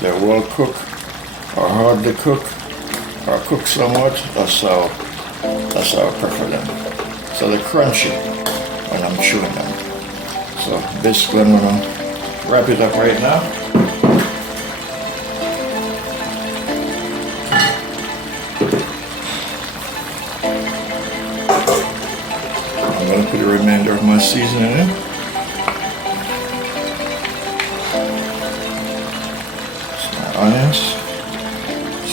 they're well cooked or hardly cooked or cooked somewhat. That's how I prefer them. So they're crunchy when I'm chewing them. So basically I'm gonna wrap it up right now. I'm gonna put the remainder of my seasoning in. Onions,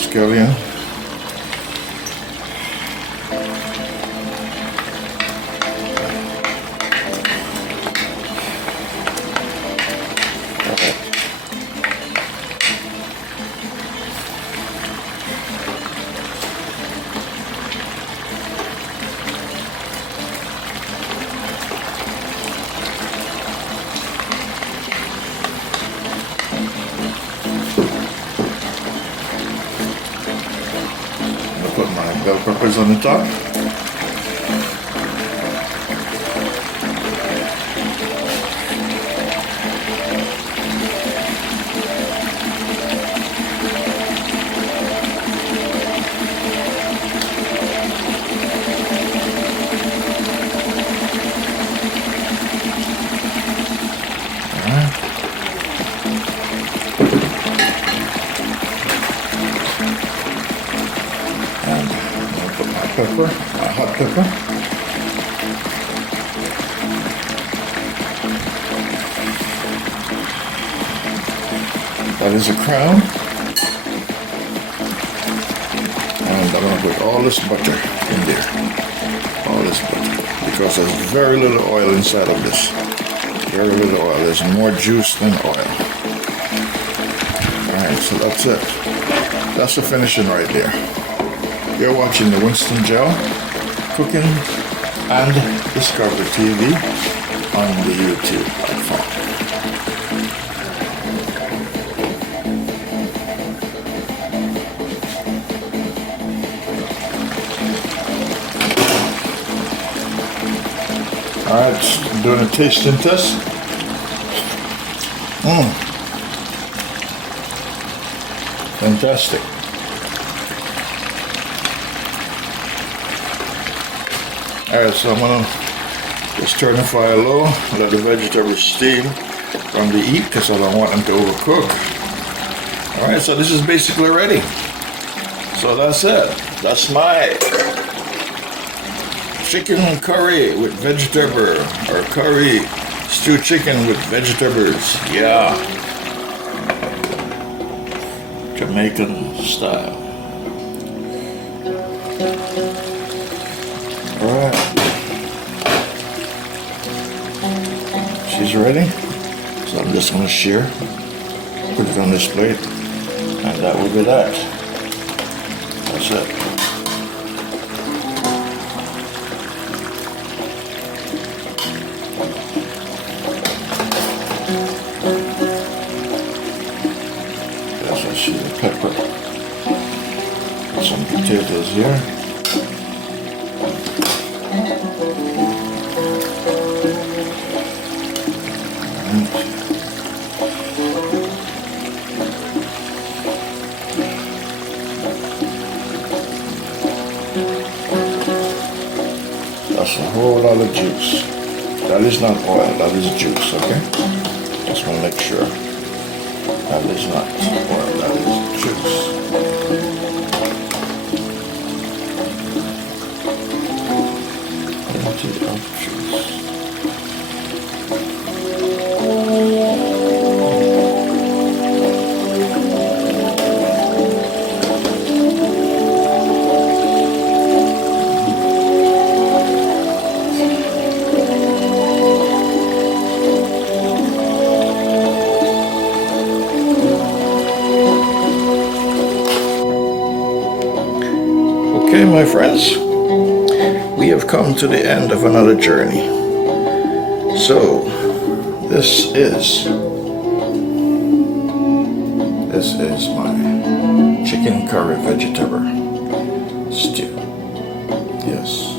scallion, put my bell peppers on the top. Pepper, hot pepper. That is a crown. And I'm going to put all this butter in there. All this butter. Because there's very little oil inside of this. Very little oil. There's more juice than oil. Alright, so that's it. That's the finishing right there. You're watching the Winston Gel Cooking and Discovery TV on the YouTube platform. Alright, doing a tasting test. Fantastic. Alright, so I'm gonna just turn the fire low, let the vegetables steam from the heat because I don't want them to overcook. Alright, so this is basically ready. So that's it. That's my chicken curry with vegetable, or curry stewed chicken with vegetables. Yeah. Jamaican style. Alright. She's ready. So I'm just going to share. Put it on this plate. And that will be that. That's it. Yes, I see the pepper. Some potatoes here. That's a whole lot of juice. That is not oil, that is juice, okay? Just want to make sure. That is not oil, that is juice. Plenty of juice. Okay, my friends, we have come to the end of another journey. So, this is my chicken curry vegetable stew. Yes.